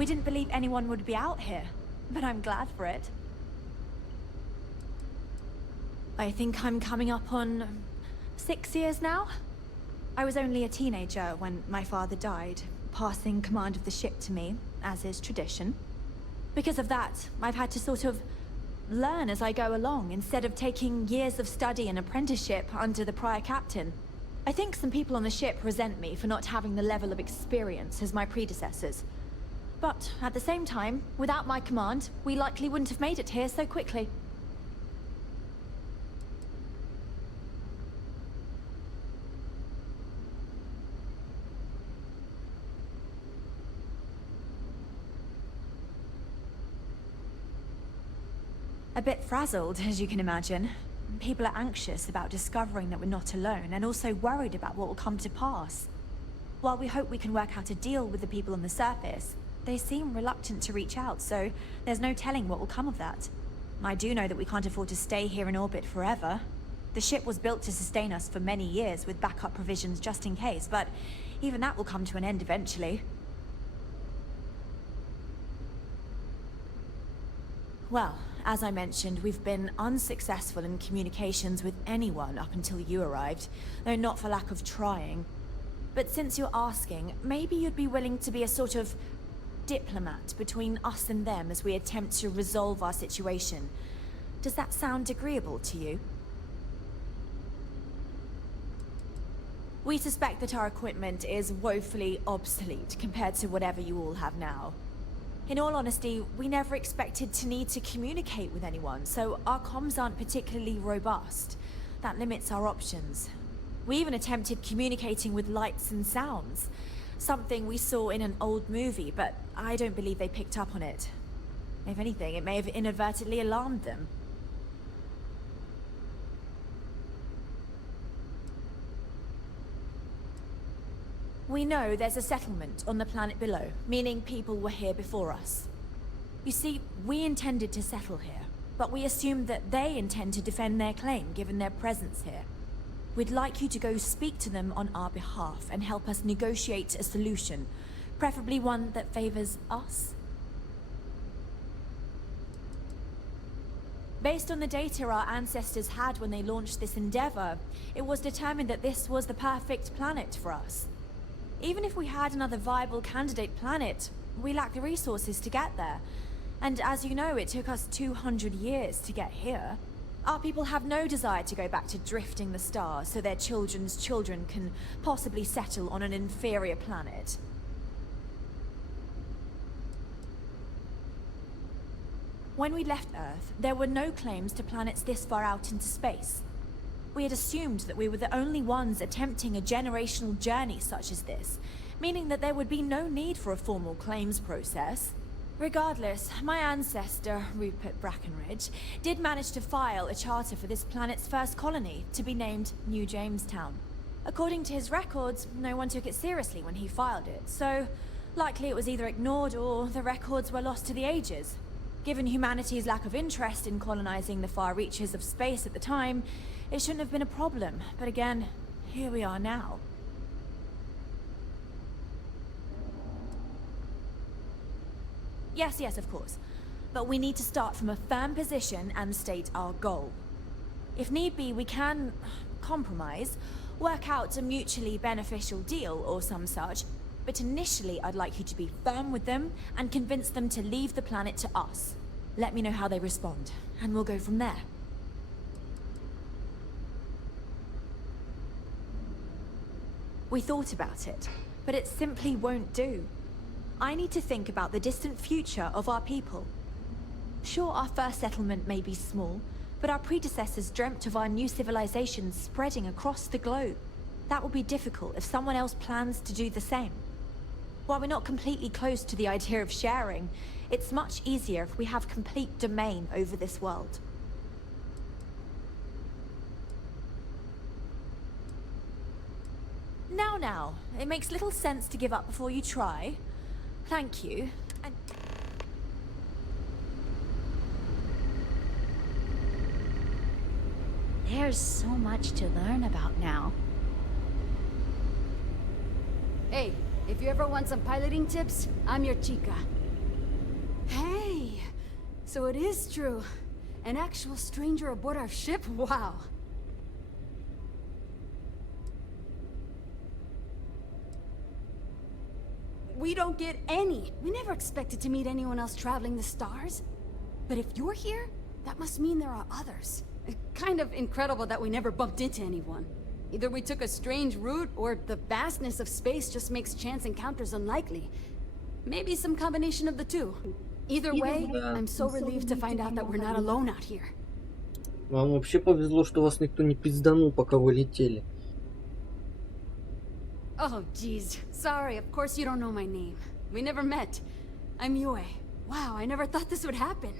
We didn't believe anyone would be out here, but I'm glad for it. I think I'm coming up on 6 years now. I was only a teenager when my father died, passing command of the ship to me, as is tradition. Because of that, I've had to sort of learn as I go along, instead of taking years of study and apprenticeship under the prior captain. I think some people on the ship resent me for not having the level of experience as my predecessors. But at the same time, without my command, we likely wouldn't have made it here so quickly. A bit frazzled, as you can imagine. People are anxious about discovering that we're not alone, and also worried about what will come to pass. While we hope we can work out a deal with the people on the surface, they seem reluctant to reach out, so there's no telling what will come of that. I do know that we can't afford to stay here in orbit forever. The ship was built to sustain us for many years with backup provisions just in case, but even that will come to an end eventually. Well, as I mentioned, we've been unsuccessful in communications with anyone up until you arrived, though not for lack of trying. But since you're asking, maybe you'd be willing to be a sort of diplomat between us and them as we attempt to resolve our situation. Does that sound agreeable to you? We suspect that our equipment is woefully obsolete compared to whatever you all have now. In all honesty, we never expected to need to communicate with anyone, so our comms aren't particularly robust. That limits our options. We even attempted communicating with lights and sounds, something we saw in an old movie, but I don't believe they picked up on it. If anything, it may have inadvertently alarmed them. We know there's a settlement on the planet below, meaning people were here before us. You see, we intended to settle here, but we assumed that they intend to defend their claim given their presence here. We'd like you to go speak to them on our behalf and help us negotiate a solution, preferably one that favors us. Based on the data our ancestors had when they launched this endeavor, it was determined that this was the perfect planet for us. Even if we had another viable candidate planet, we lack the resources to get there. And as you know, it took us 200 years to get here. Our people have no desire to go back to drifting the stars so their children's children can possibly settle on an inferior planet. When we left Earth, there were no claims to planets this far out into space. We had assumed that we were the only ones attempting a generational journey such as this, meaning that there would be no need for a formal claims process. Regardless, my ancestor, Rupert Brackenridge, did manage to file a charter for this planet's first colony, to be named New Jamestown. According to his records, no one took it seriously when he filed it, so likely it was either ignored or the records were lost to the ages. Given humanity's lack of interest in colonizing the far reaches of space at the time, it shouldn't have been a problem, but again, here we are now. Yes, of course. But we need to start from a firm position and state our goal. If need be, we can compromise, work out a mutually beneficial deal or some such, but initially I'd like you to be firm with them and convince them to leave the planet to us. Let me know how they respond, and we'll go from there. We thought about it, but it simply won't do. I need to think about the distant future of our people. Sure, our first settlement may be small, but our predecessors dreamt of our new civilization spreading across the globe. That will be difficult if someone else plans to do the same. While we're not completely close to the idea of sharing, it's much easier if we have complete domain over this world. Now, it makes little sense to give up before you try. Thank you, and... There's so much to learn about now. Hey, if you ever want some piloting tips, I'm your chica. So it is true. An actual stranger aboard our ship? Wow. We don't get any. We never expected to meet anyone else traveling the stars. But if you're here, that must mean there are others. Kind of incredible that we never bumped into anyone. Either we took a strange route, or the vastness of space just makes chance encounters unlikely. Maybe some combination of the two. Either way, I'm so relieved to find out that we're not alone out here. Вам вообще повезло, что вас никто не пизданул, пока вы летели. Oh, geez. Sorry, of course you don't know my name. We never met. I'm Yue. Wow, I never thought this would happen.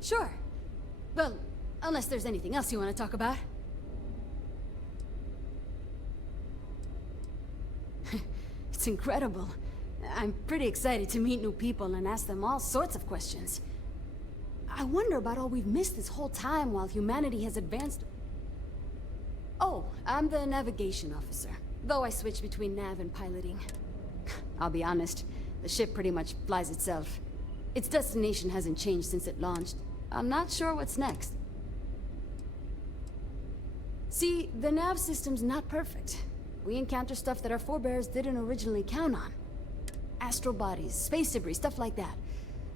Sure. Well, unless there's anything else you want to talk about. It's incredible. I'm pretty excited to meet new people and ask them all sorts of questions. I wonder about all we've missed this whole time while humanity has advanced. Oh, I'm the navigation officer, though I switch between nav and piloting. I'll be honest, the ship pretty much flies itself. Its destination hasn't changed since it launched. I'm not sure what's next. See, the nav system's not perfect. We encounter stuff that our forebears didn't originally count on. Astral bodies, space debris, stuff like that.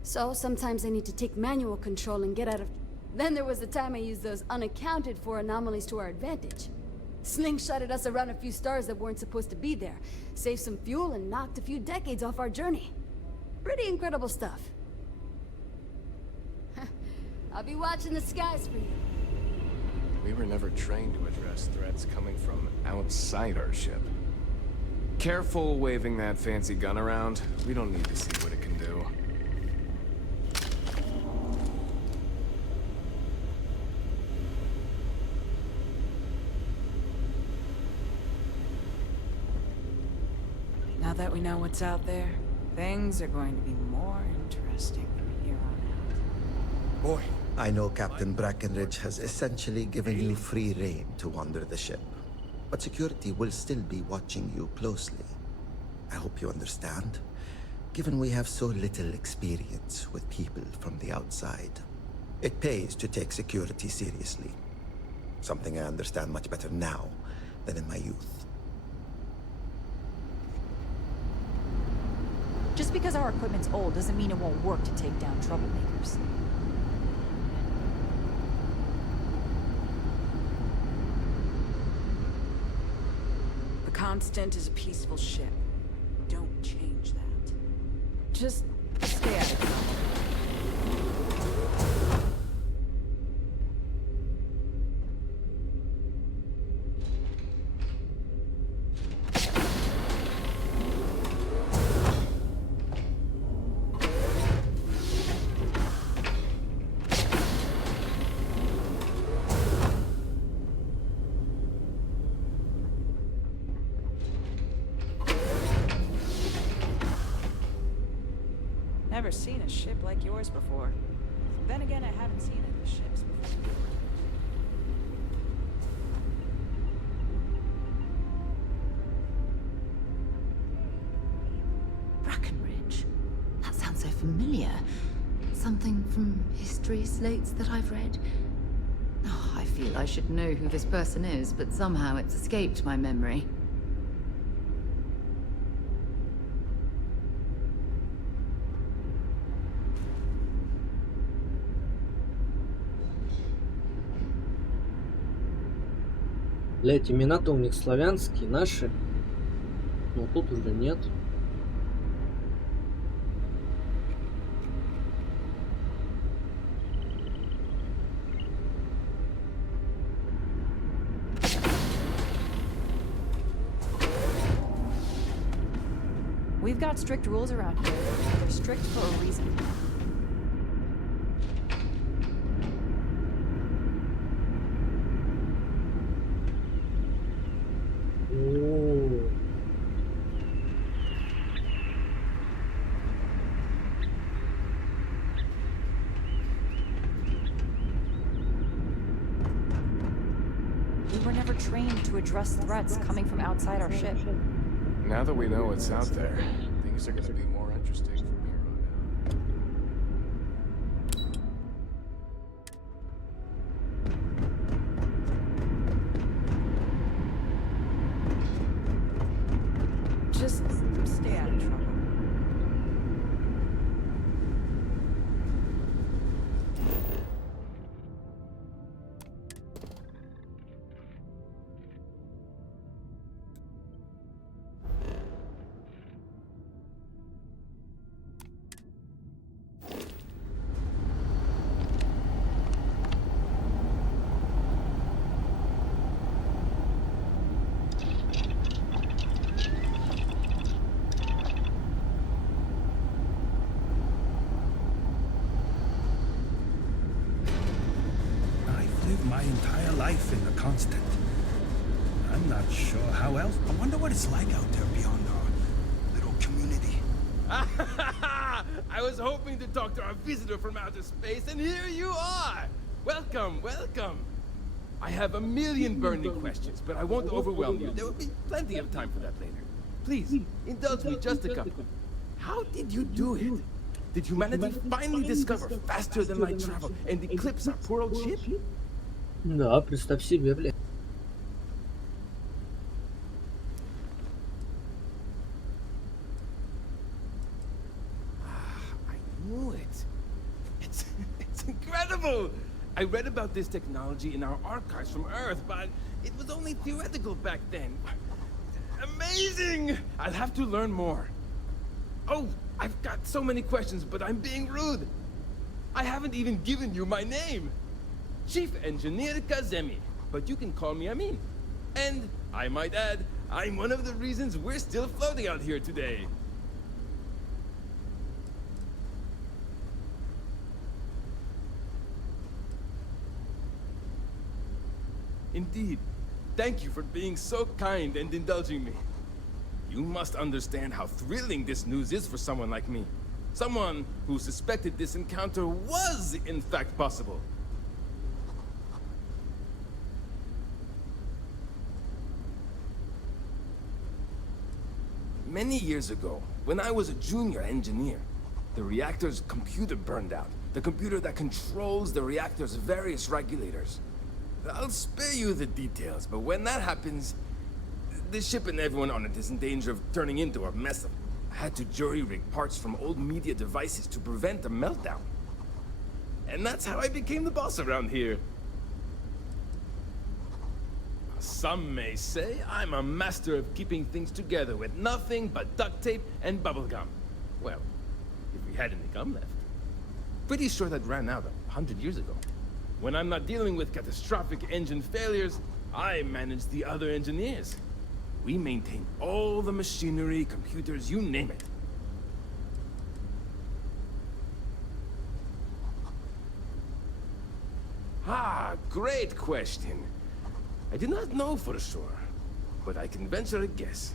So sometimes I need to take manual control and get out of... Then there was the time I used those unaccounted for anomalies to our advantage. Slingshotted us around a few stars that weren't supposed to be there, saved some fuel and knocked a few decades off our journey. Pretty incredible stuff. I'll be watching the skies for you. We were never trained to address threats coming from outside our ship. Careful waving that fancy gun around. We don't need to see what it can do. Now that we know what's out there, things are going to be more interesting from here on out. Boy, I know Captain Brackenridge has essentially given you free rein to wander the ship, but security will still be watching you closely. I hope you understand, given we have so little experience with people from the outside. It pays to take security seriously, something I understand much better now than in my youth. Just because our equipment's old doesn't mean it won't work to take down troublemakers. The Constant is a peaceful ship. Don't change that. Just stay out of trouble. Never seen a ship like yours before. Then again, I haven't seen any ships before. Brackenridge. That sounds so familiar. Something from history slates that I've read. Oh, I feel I should know who this person is, but somehow it's escaped my memory. Блять, имена-то у них славянские, наши. Но тут уже нет. We've got strict rules around here. They're strict for a reason. О. We were never trained to address threats coming from outside our ship. Now that we know what's out there, things are gonna be more interesting from here on out. Just stay out of trouble. I've lived my entire life in the constant. I'm not sure how else. I wonder what it's like out there beyond our little community. I was hoping to talk to our visitor from outer space, and here you are! Welcome, welcome! I have a million burning questions, but I won't overwhelm you. There will be plenty of time for that later. Please, indulge me just a couple. How did you do it? Did humanity finally discover faster than light travel and eclipse our poor old ship? Да, представь себе, блядь. I knew it. It's incredible! I read about this technology in our archives from Earth, but it was only theoretical back then. Amazing! I'll have to learn more. Oh, I've got so many questions, but I'm being rude. I haven't even given you my name. Chief Engineer Kazemi, but you can call me Amin. And, I might add, I'm one of the reasons we're still floating out here today. Indeed. Thank you for being so kind and indulging me. You must understand how thrilling this news is for someone like me. Someone who suspected this encounter was, in fact, possible. Many years ago, when I was a junior engineer, the reactor's computer burned out. The computer that controls the reactor's various regulators. I'll spare you the details, but when that happens, the ship and everyone on it is in danger of turning into a mess. I had to jury-rig parts from old media devices to prevent a meltdown. And that's how I became the boss around here. Some may say I'm a master of keeping things together with nothing but duct tape and bubblegum. Well, if we had any gum left. Pretty sure that ran out 100 years ago. When I'm not dealing with catastrophic engine failures, I manage the other engineers. We maintain all the machinery, computers, you name it. Ah, great question. I do not know for sure, but I can venture a guess.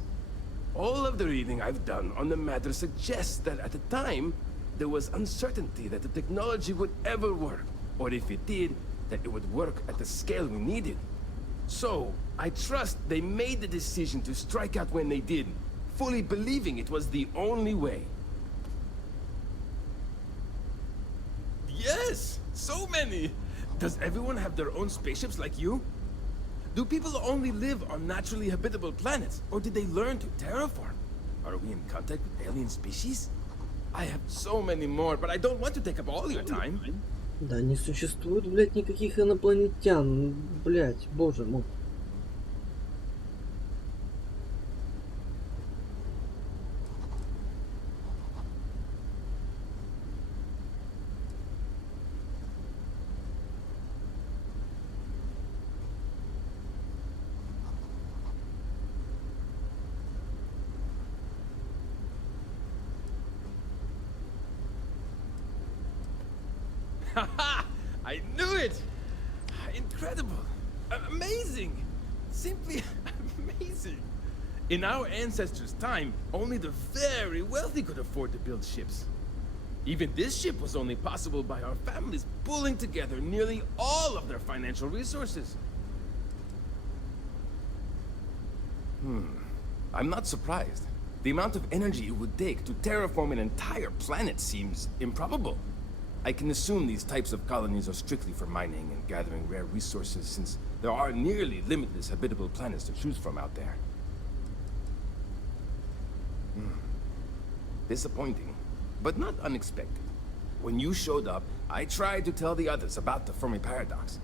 All of the reading I've done on the matter suggests that at the time, there was uncertainty that the technology would ever work, or if it did, that it would work at the scale we needed. So, I trust they made the decision to strike out when they did, fully believing it was the only way. Yes! So many! Does everyone have their own spaceships like you? Do people only live on naturally habitable planets, or did they learn to terraform? Are we in contact with alien species? I have so many more, but I don't want to take up all your time. Да не существует, блядь, никаких инопланетян, блядь, боже мой. Haha! I knew it! Incredible! Amazing! Simply amazing! In our ancestors' time, only the very wealthy could afford to build ships. Even this ship was only possible by our families pulling together nearly all of their financial resources. I'm not surprised. The amount of energy it would take to terraform an entire planet seems improbable. I can assume these types of colonies are strictly for mining and gathering rare resources, since there are nearly limitless habitable planets to choose from out there. Disappointing, but not unexpected. When you showed up, I tried to tell the others about the Fermi paradox.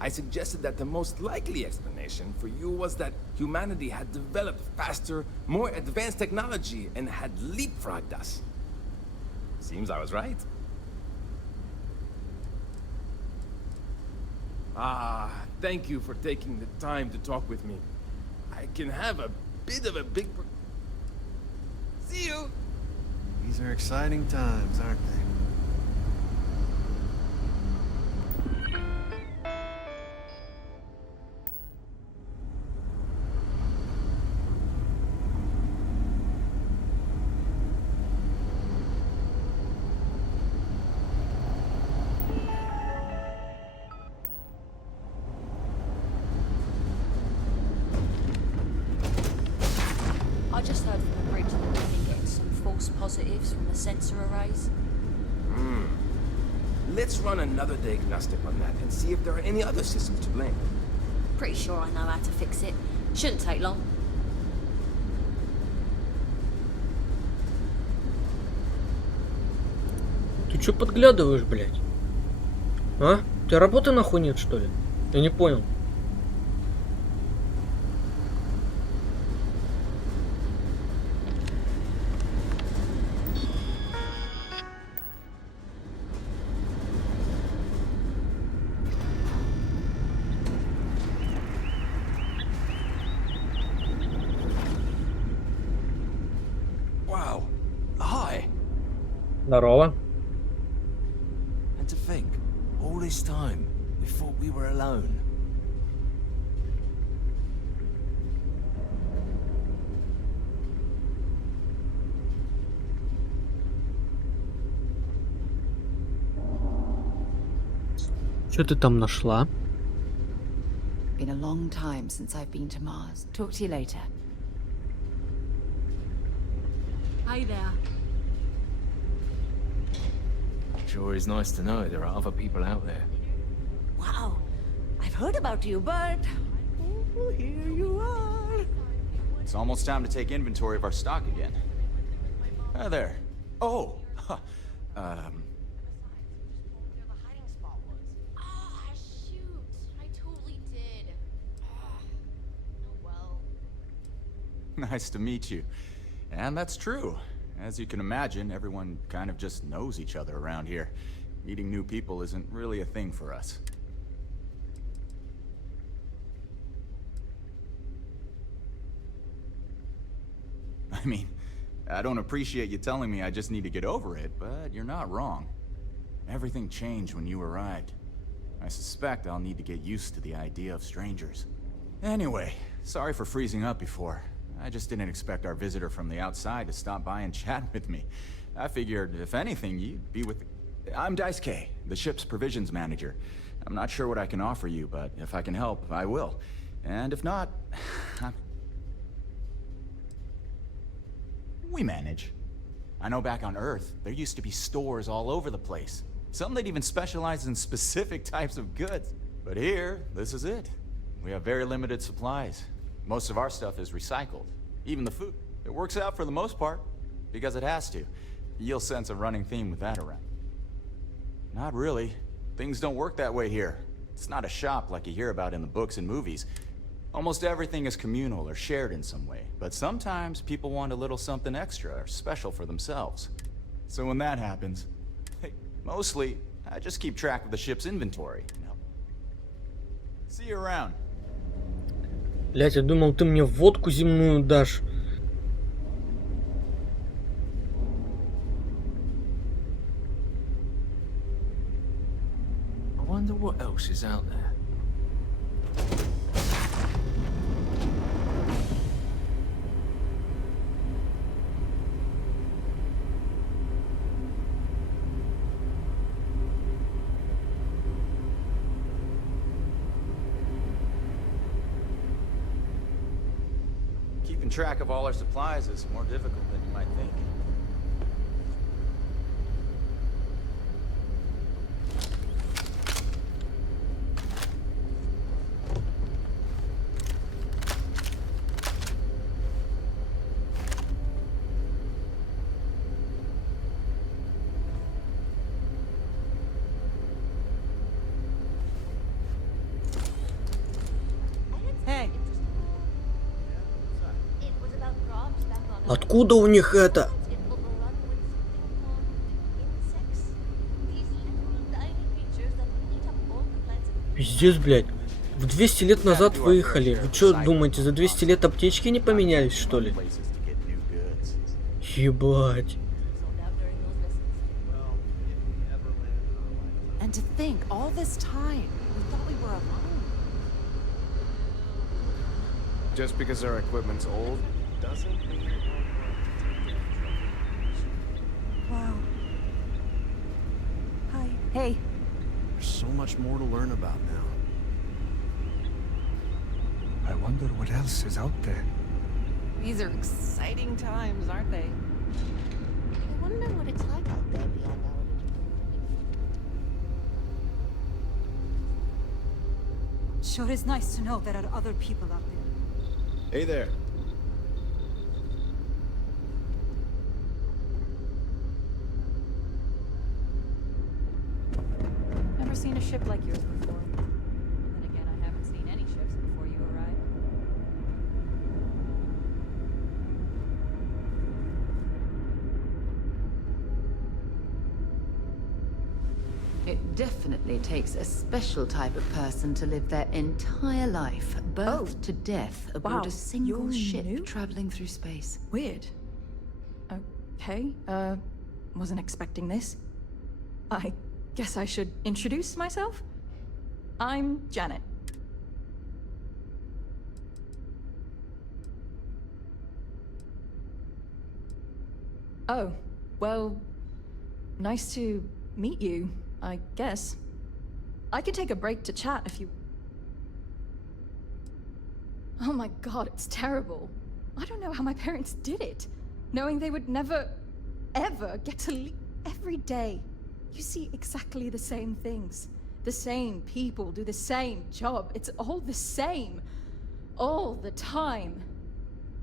I suggested that the most likely explanation for you was that humanity had developed faster, more advanced technology and had leapfrogged us. Seems I was right. Thank you for taking the time to talk with me. I can have a bit of a big... See you! These are exciting times, aren't they? I just heard from the bridge that we've been getting some false positives from the sensor arrays. Let's run another diagnostic on that and see if there are any other systems to blame. Pretty sure I know how to fix it. Shouldn't take long. Ты чё подглядываешь, блядь? А? У тебя работы нахуй нет, что ли? Я не понял. Wow. Hi. Здорово. And to think, all this time, we thought we were alone. Что ты там нашла? Been a long time since I've been to Mars. Talk to you later. Hi there. Sure is nice to know there are other people out there. Wow. I've heard about you, but... Oh, here you are. It's almost time to take inventory of our stock again. Hi there. Oh! Ah, shoot. I totally did. Oh, well. Nice to meet you. And that's true. As you can imagine, everyone kind of just knows each other around here. Meeting new people isn't really a thing for us. I mean, I don't appreciate you telling me I just need to get over it, but you're not wrong. Everything changed when you arrived. I suspect I'll need to get used to the idea of strangers. Anyway, sorry for freezing up before. I just didn't expect our visitor from the outside to stop by and chat with me. I figured, if anything, you'd be with... I'm Daisuke, the ship's provisions manager. I'm not sure what I can offer you, but if I can help, I will. And if not, we manage. I know back on Earth, there used to be stores all over the place. Some that even specialize in specific types of goods. But here, this is it. We have very limited supplies. Most of our stuff is recycled. Even the food. It works out for the most part, because it has to. You'll sense a running theme with that around. Not really. Things don't work that way here. It's not a shop like you hear about in the books and movies. Almost everything is communal or shared in some way, but sometimes people want a little something extra or special for themselves. So when that happens, mostly, I just keep track of the ship's inventory, you know. See you around. Блять, я думал, ты мне водку земную дашь. I wonder what else is out there. Keeping track of all our supplies is more difficult than you might think. Hey, Откуда у них это? Пиздец, блядь. В 200 лет назад выехали. Вы что думаете, за 200 лет аптечки не поменялись, что ли? Ебать. and to think, all this time, we thought we were alone. Just because our equipment's old doesn't mean it won't work. Wow. Hi. Hey. There's so much more to learn about now. I wonder what else is out there. These are exciting times, aren't they? I wonder what it's like out there beyond our little community. Sure is nice to know there are other people out there. Hey there. Never seen a ship like yours before. Then again, I haven't seen any ships before you arrived. It definitely takes a special type of person to live their entire life, birth to death, aboard Wow, a single you're ship new? traveling through space. Weird. Okay, wasn't expecting this. I guess I should introduce myself? I'm Janet. Oh, well, nice to meet you, I guess. I could take a break to chat if you... Oh my god, it's terrible. I don't know how my parents did it. Knowing they would never, ever get to leave every day. You see exactly the same things. The same people do the same job. It's all the same. All the time.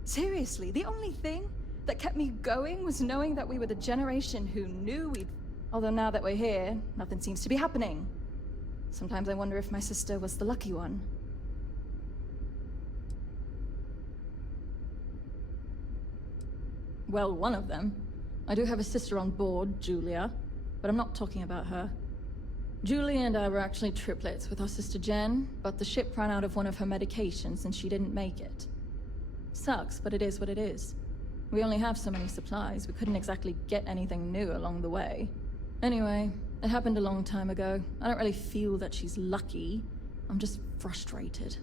Seriously, the only thing that kept me going was knowing that we were the generation who knew we'd... Although now that we're here, nothing seems to be happening. Sometimes I wonder if my sister was the lucky one. Well, one of them. I do have a sister on board, Julia, but I'm not talking about her. Julia and I were actually triplets with our sister Jen, but the ship ran out of one of her medications and she didn't make it. Sucks, but it is what it is. We only have so many supplies. We couldn't exactly get anything new along the way. Anyway, it happened a long time ago. I don't really feel that she's lucky. I'm just frustrated.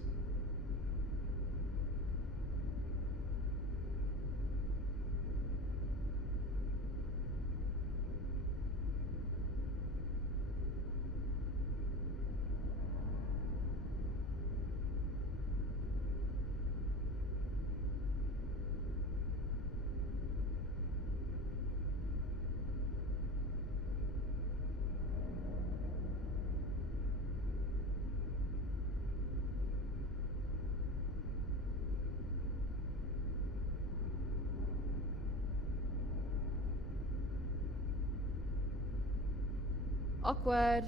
Awkward.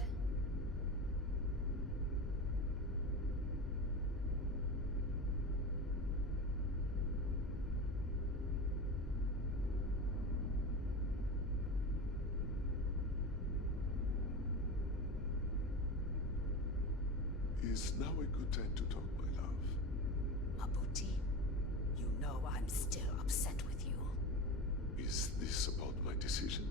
Is now a good time to talk, my love? Mabuti, you know I'm still upset with you. Is this about my decision?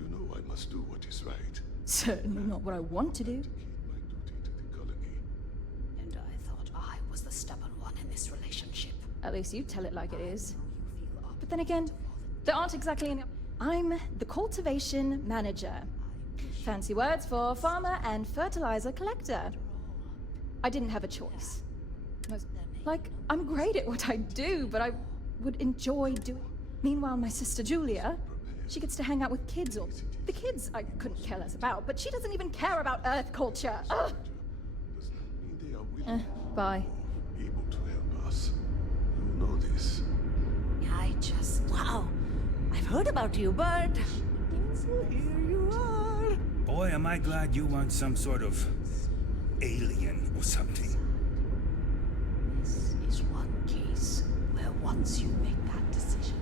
You know I must do what is right. Certainly not what I want to do. To keep my duty to the colony. And I thought I was the stubborn one in this relationship. At least you tell it like it is. I know you feel But then again, there aren't exactly any... I'm the cultivation manager. Fancy words for farmer and fertilizer collector. I didn't have a choice. There may Like, I'm great at what I do, but I would enjoy doing. Meanwhile, my sister Julia, she gets to hang out with kids, or the kids I couldn't care less about, but she doesn't even care about Earth culture. Ugh. Bye. Able to help us. You know this. Wow. I've heard about you, but... Oh, here you are. Boy, am I glad you weren't some sort of alien or something. This is one case where once you make that decision...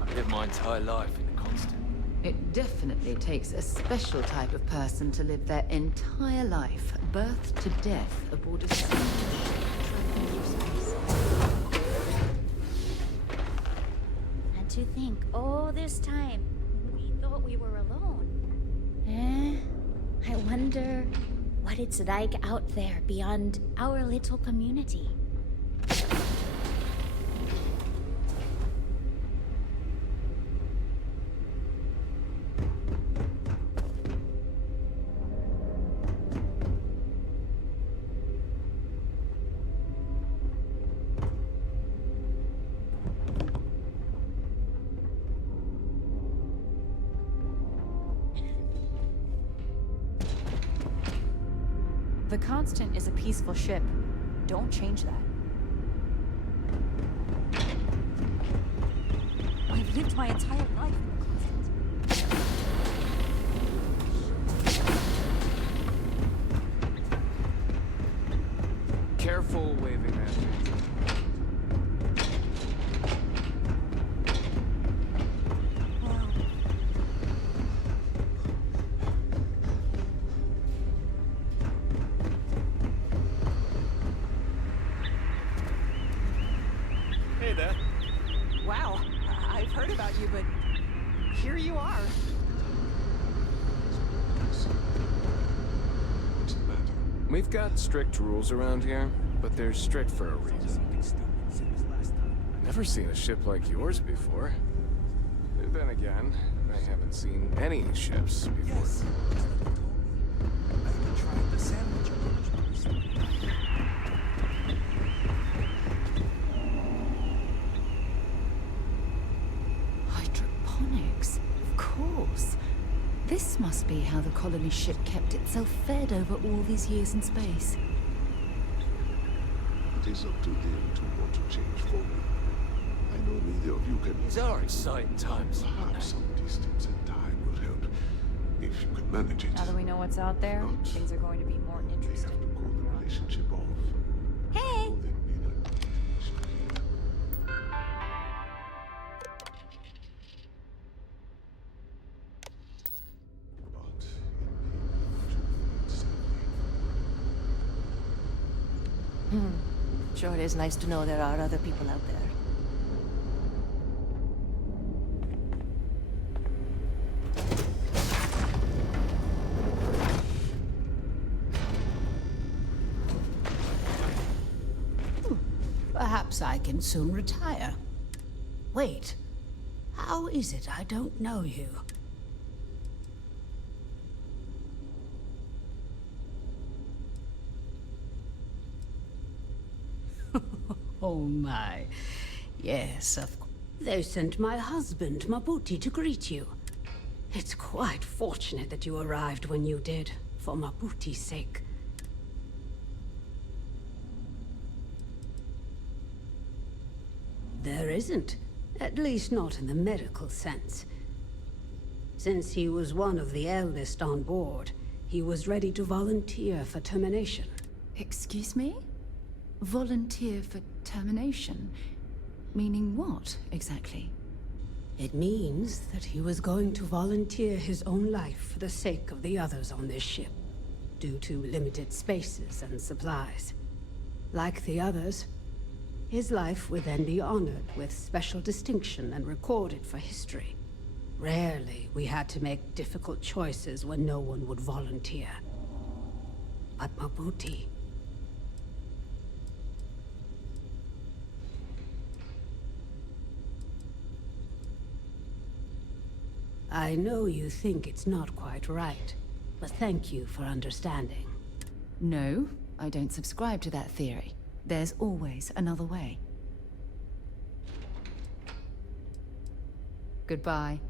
I've lived my entire life in the constant. It definitely takes a special type of person to live their entire life, birth to death, aboard a single ship traveling through space. And to think, all this time, we thought we were alone. I wonder what it's like out there beyond our little community. The Constant is a peaceful ship. Don't change that. I've lived my entire life in the Constant. Careful waving that thing. Hey there. Wow, I've heard about you, but here you are. What's the matter? We've got strict rules around here, but they're strict for a reason. Never seen a ship like yours before. Then again, I haven't seen any ships before. Yes. I even tried the sandwich approach. Hydroponics, of course. This must be how the colony ship kept itself fed over all these years in space. It is up to them to want to change for me. I know neither of you can... These are exciting times. Perhaps some distance and time will help, if you can manage it. Now that we know what's out there, Not- things are going to be more We interesting. have to call the relationship off. Hey! More than in a- But it may Sure, it is nice to know there are other people out there. Perhaps I can soon retire. Wait, how is it I don't know you? Oh my. Yes, of course. They sent my husband, Mabuti, to greet you. It's quite fortunate that you arrived when you did, for Mabuti's sake. There isn't. At least not in the medical sense. Since he was one of the eldest on board, he was ready to volunteer for termination. Excuse me? Volunteer for termination? Meaning what, exactly? It means that he was going to volunteer his own life for the sake of the others on this ship, due to limited spaces and supplies. Like the others, his life would then be honored with special distinction and recorded for history. Rarely we had to make difficult choices when no one would volunteer. But Mabuti... I know you think it's not quite right, but thank you for understanding. No, I don't subscribe to that theory. There's always another way. Goodbye.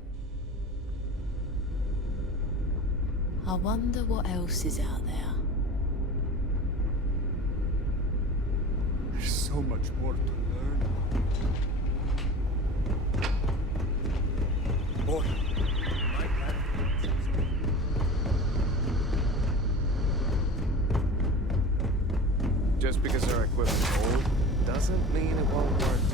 I wonder what else is out there. There's so much more to learn. Boy, Just because our equipment's old doesn't mean it won't work